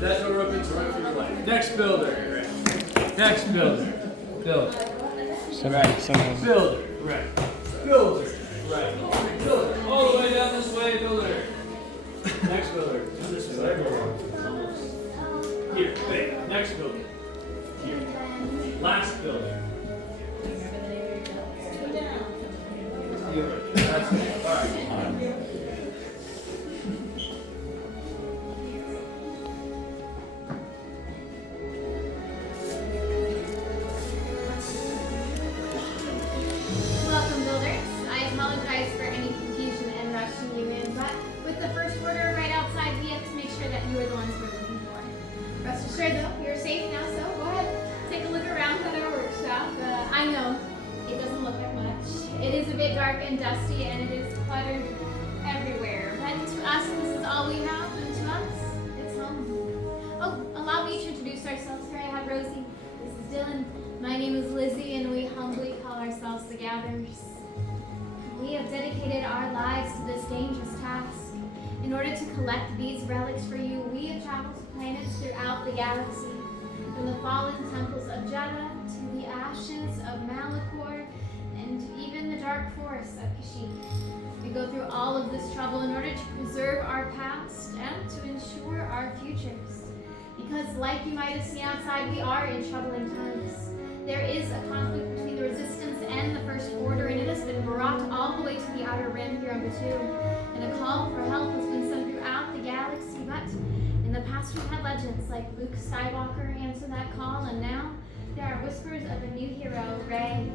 That's what we're up into right for your life. Next builder. Next builder. Builder. Right. Builder. Right. Builder. Right. Builder. All the way down this way, builder. Next builder. This way. Here. Big. Next builder. Here. Last builder. Here. That's it. All right. And dusty, and it is cluttered everywhere. But to us, this is all we have, and to us, it's home. Oh, allow me to introduce ourselves. Here I have Rosie. This is Dylan. My name is Lizzie, and we humbly call ourselves the Gatherers. We have dedicated our lives to this dangerous task. In order to collect these relics for you, we have traveled to planets throughout the galaxy, from the fallen temples of Jeddah to the ashes of Malachor, and even the dark forests of Kashyyyk. We go through all of this trouble in order to preserve our past and to ensure our futures. Because like you might have seen outside, we are in troubling times. There is a conflict between the Resistance and the First Order, and it has been brought all the way to the Outer Rim here on Batuu. And a call for help has been sent throughout the galaxy, but in the past we've had legends like Luke Skywalker answer that call, and now there are whispers of a new hero, Rey.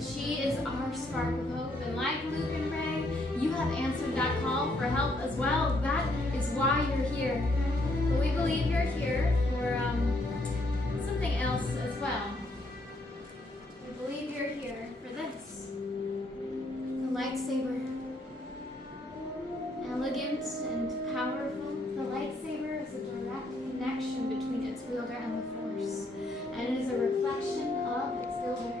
She is our spark of hope, and like Luke and Rey, you have answered that call for help as well. That is why you're here. But we believe you're here for something else as well. We believe you're here for this. The lightsaber. Elegant and powerful, the lightsaber is a direct connection between its wielder and the Force, and it is a reflection of its builder.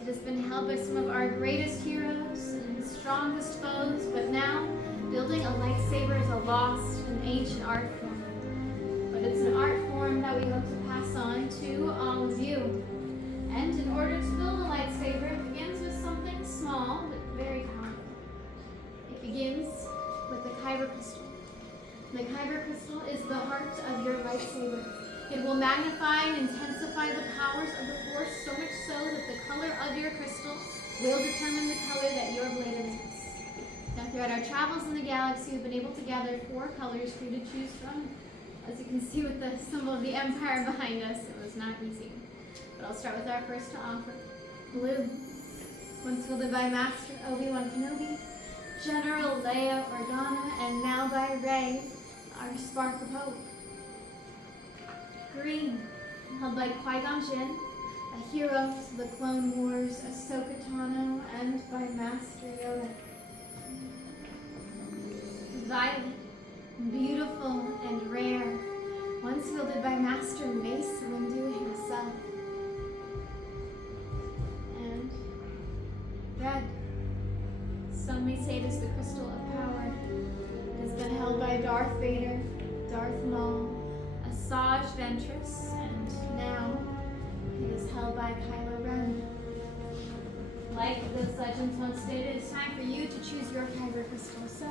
It has been held by some of our greatest heroes and strongest foes, but now building a lightsaber is a lost and ancient art form. But it's an art form that we hope to pass on to all of you. And in order to build a lightsaber, it begins with something small but very powerful. It begins with the Kyber crystal. The Kyber crystal is the heart of your lightsaber. It will magnify and intensify the powers of the Force, so much so that the color of your crystal will determine the color that your blade emits. Now, throughout our travels in the galaxy, we've been able to gather 4 colors for you to choose from. As you can see with the symbol of the Empire behind us, it was not easy. But I'll start with our first to offer. Blue, once wielded by Master Obi-Wan Kenobi, General Leia Organa, and now by Rey, our spark of hope. Green, held by Qui-Gon Jinn, a hero to the Clone Wars, Ahsoka Tano, and by Master Yoda. Violet, beautiful and rare, once wielded by Master Mace Windu himself. And red, some may say it is the crystal of power. It has been held by Darth Vader, Darth Maul, Asajj Ventress, and now it is held by Kylo Ren. Like those legends once stated, it's time for you to choose your Kyber crystal. So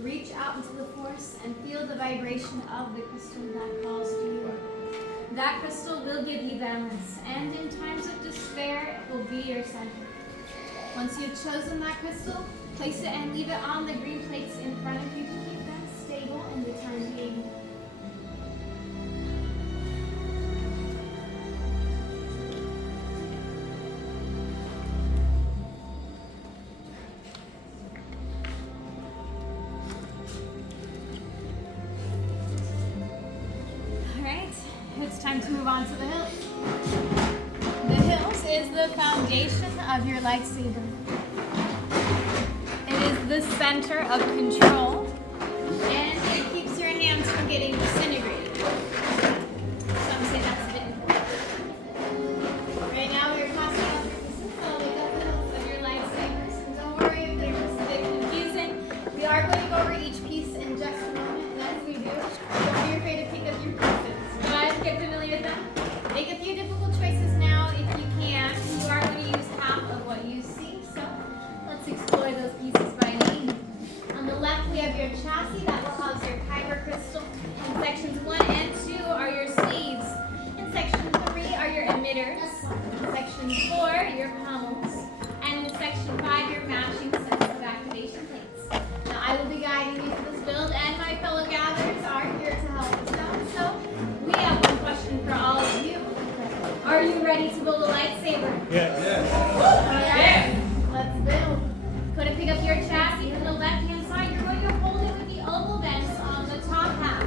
reach out into the Force and feel the vibration of the crystal that calls to you. That crystal will give you balance, and in times of despair, it will be your center. Once you've chosen that crystal, place it and leave it on the green plates in front of you to keep them stable in the time being. it's time to move on to the hills. The hills is the foundation of your lightsaber. It is the center of control, and it keeps your hands from getting disintegrated. Some say that's a bit important. Right now, we're passing out your pieces, so they got the hills of your lightsabers. And don't worry if they're just a bit confusing. We are going to go over each piece in just a moment, and as we do, don't be afraid to pick up your pieces. Guys, get familiar with them. Make a few difficult choices now if you can. You are going to use half of what you see, so let's explore those pieces by name. On the left, we have your chassis that will house your kyber crystal. In sections 1 and 2 are your sleeves. In section 3 are your emitters. In section 4, your pommels. And in section 5, your matching sets of activation plates. Now, I will be guiding you through this build, and my fellow gatherers are here to help us out. So, we have one question for all of you. Are you ready to build a lightsaber? Yeah. Alright, let's build. Go to pick up your chassis from the left-hand side. You're going to hold it with the oval vents on the top half.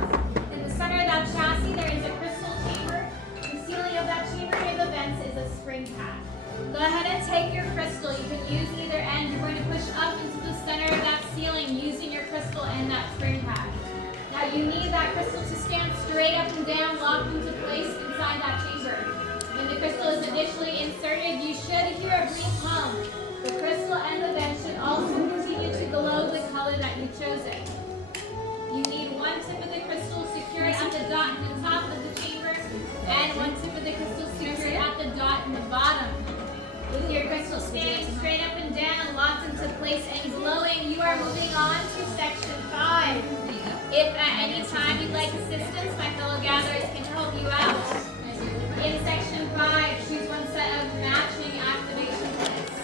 In the center of that chassis, there is a crystal chamber. The ceiling of that chamber near the vents is a spring pad. Go ahead and take your crystal. You can use either end. You're going to push up into the center of that ceiling using your crystal and that spring pad. Now you need that crystal to stand straight up and down, locked into place inside that chamber. When the crystal is initially inserted, you should hear a brief hum. The crystal and the vent should also continue to glow the color that you've chosen. You need one tip of the crystal secured at the dot in the top of the chamber, and one tip of the crystal secured at the dot in the bottom. With your crystal standing straight up and down, locked into place and glowing, you are moving on to section 5. If at any time you'd like assistance, my fellow gatherers can help you out. In section 5, choose one set of matching activation plates.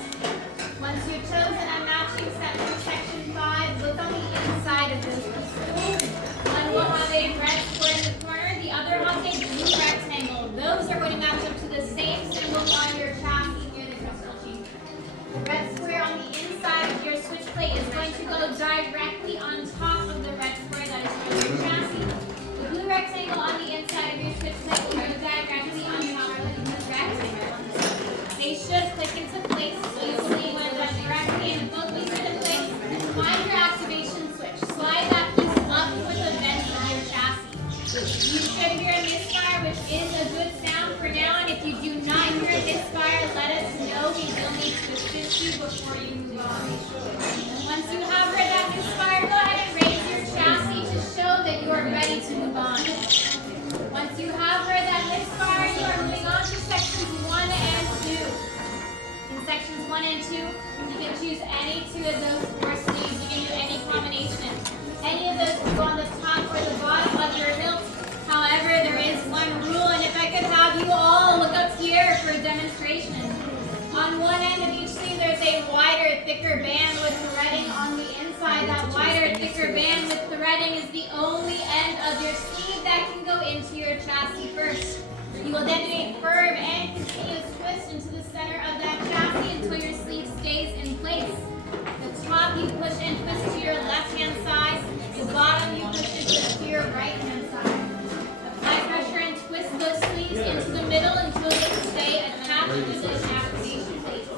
Once you've chosen a matching set for section 5, look on the inside of those crystals. One will have a red square in the corner, the other has a blue rectangle. Those are going to match up to the same symbol on your chassis near the crystal chamber. The red square on the inside of your switch plate is going to go directly on top of the red square that is on your chassis. The blue rectangle on the inside of your switch plate will go directly on top of the blue rectangle. They should click into place easily when done directly, and both these are in place. Find your activation switch. Slide that piece up with the vents of your chassis. You should hear a misfire, which is a good sound for now, and if you do not hear a misfire, let us know. We will need to assist you before you move on. Once you have heard that misfire, go ahead and raise your chassis to show that you are ready to move on. Once you have heard that misfire, you are moving on to sections 1 and 2. In sections 1 and 2, you can choose any 2 of those 4 sleeves. You can do any combination. Any of those can go on the top or the bottom of your hilt. However, there is one rule, and if I could have you all look up here for a demonstration. On one end of each sleeve, there's a wider, thicker band with threading on the inside. That wider, thicker band with threading is the only end of your sleeve that can go into your chassis first. You will then do a firm and continuous twist into the center of that chassis until your sleeve stays in place. The top you push and twist to your left-hand side. The bottom you push and twist to your right-hand side. Apply pressure and twist those sleeves into the middle until they stay attached to the activation plates.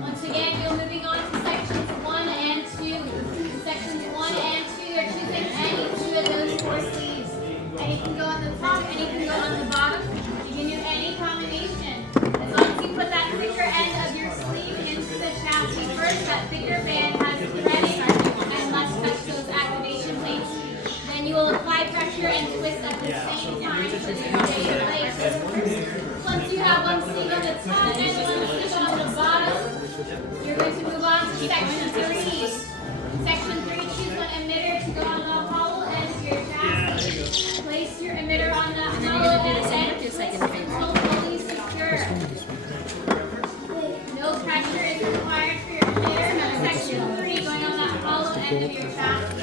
Once again, you're moving on to sections 1 and 2. In sections 1 and 2, you're choosing any 2 of those 4 sleeves. Any can go on the top, any can go on the bottom. You can do any combination. As long as you put that thicker end of your sleeve into the chassis first, that thicker band has threading, and let's touch those activation plates. Then you will apply pressure and twist at the same time to stay in place. Once you have one sleeve on the top and one sleeve on the bottom, you're going to move on to section 3. In section 3, choose one emitter to go on the hollow end of your chassis. Place your emitter on the hollow end and twist until fully secure. No pressure is required for your emitter. Section 3, going on that hollow end of your chassis.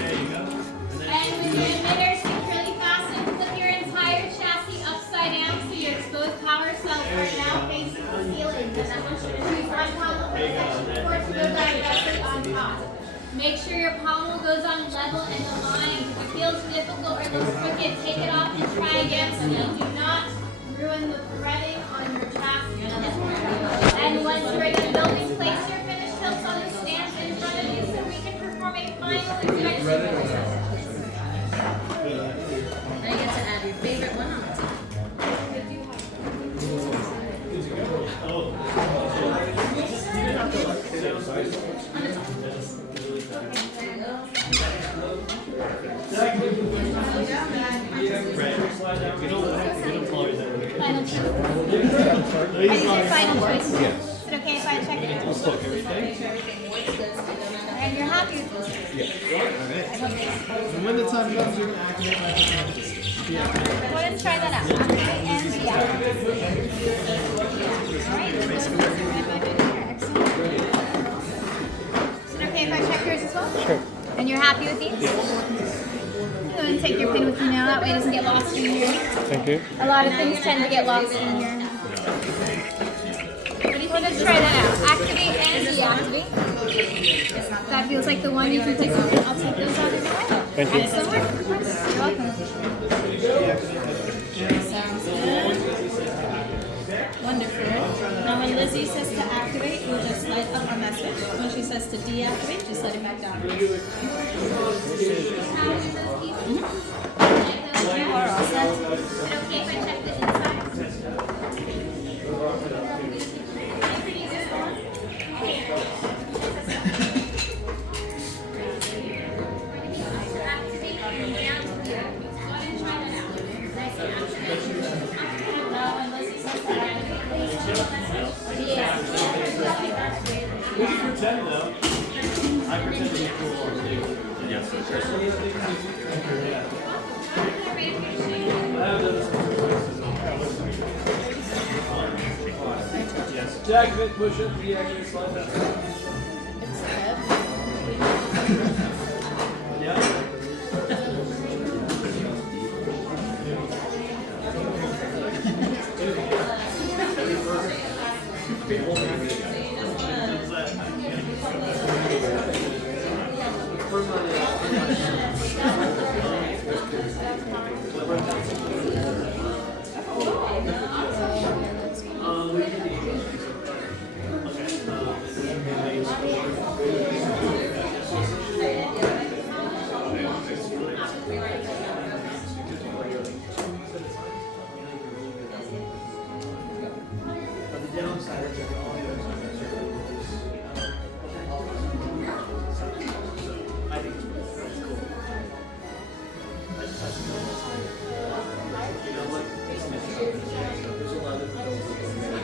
And with your emitter securely fastened, flip your entire chassis upside down so your exposed power cells are now facing the ceiling. Choose one column for section 4 to go directly on top. Make sure your pommel goes on level and aligned. If it feels difficult or looks crooked, take it off and try again so you do not ruin the threading on your chassis. And once you're in the building, place your finished hilts on the stands in front of you so we can perform a final inspection. Now you get to add your favorite one on the top. Final choice. Are you your final choice? Yes. Is it okay if I check it? Let's look everything. And you're happy with this? Yeah. Alright. And when the time comes, you're going to activate my hypnosis. Go ahead and try that out. Activate and deactivate. Alright. Excellent. Is it okay if I check yours as well? Sure. And you're happy with these? Yes. Go ahead and take your pin with you now. That way it doesn't get lost in here. Thank you. A lot of things tend to get lost in here. Let's try that out. Activate and deactivate. That feels like the one you can place on. I'll take those out of the way. Thank you. Excellent. You're welcome. Sounds good. Wonderful. Now when Lizzie says to activate, you'll just light up a message. When she says to deactivate, just let it back down. You are all set. Is it okay if I check the inside? Now when Lizzie says to activate, We can pretend though. I pretend to be cool. Yes. Yes. Deactivate, push it, deactivate, slide that. Yeah.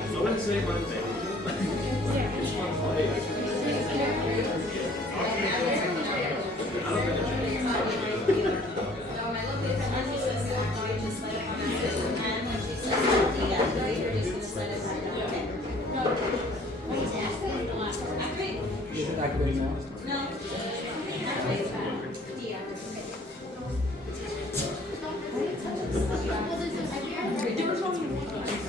I wouldn't say Monday.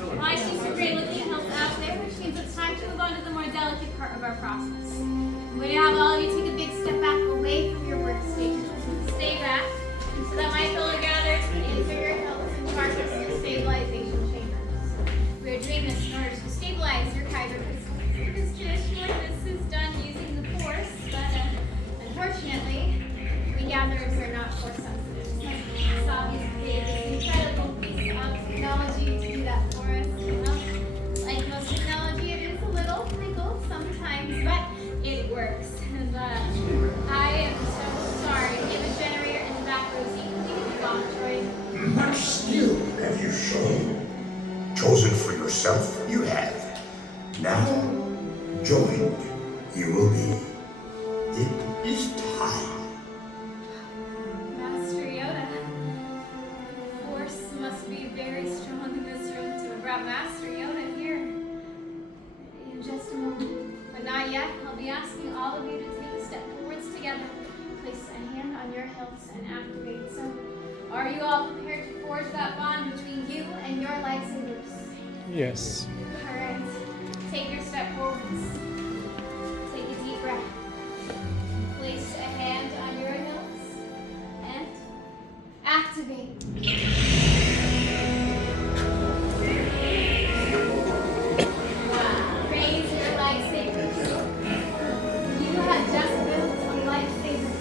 Well, I see some great looking hills out there, which means it's time to move on to the more delicate part of our process. I'm going to have all of you take a big step back away from your workstation. Stay back so that my fellow gatherers can insert your hills into our crystal stabilization chambers. We are doing this in order to stabilize your Kyber crystal. Because traditionally this is done using the Force, but unfortunately, we gatherers are not Force sensitive. So Savi's created this incredible piece of technology to do that for us. You know? Like most technology, it is a little fickle sometimes, but it works. And I am so sorry. We have a generator in the back, Rosie. You can be gone, Troy. Much skill have you shown. Chosen for yourself, you have. Now, joined, you will be. It is time. Master Yoda. The Force must be very strong in this room to have brought Master Yoda here. In just a moment. But not yet. I'll be asking all of you to take a step forwards together. Place a hand on your hilts and activate. So, are you all prepared to forge that bond between you and your lightsabers? Yes. Alright. Take your step forwards. Take a deep breath. place a hand on your hills and activate. Wow. Raise your lightsaber. You have just built a lightsaber.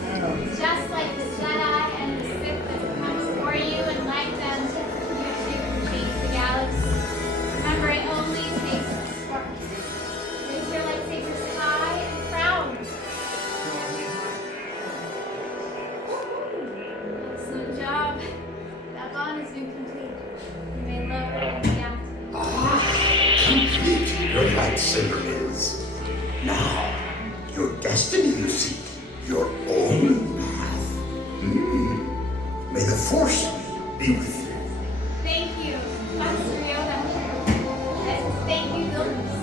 Just like the Jedi and the Sith that have come before you, and like them, your shaper changed the galaxy. Remember, it only takes a spark. Raise your lightsabers high and proud. Excellent job. That bond has been completed. You may lower and deactivate. Complete your lightsaber is. Now, your destiny you seek, your own path. May the Force be with you. Thank you, Master Yoda. And thank you, builders.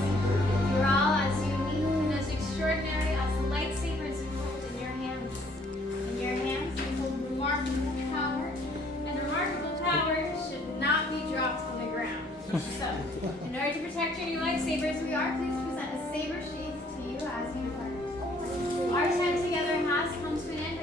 You're all as unique and as extraordinary as the lightsabers you hold in your hands. In your hands, you hold remarkable power, and remarkable power should not be dropped on the ground. So, in order to protect your new lightsabers, we are pleased to present a saber sheath to you as you depart. Our time together has come to an end.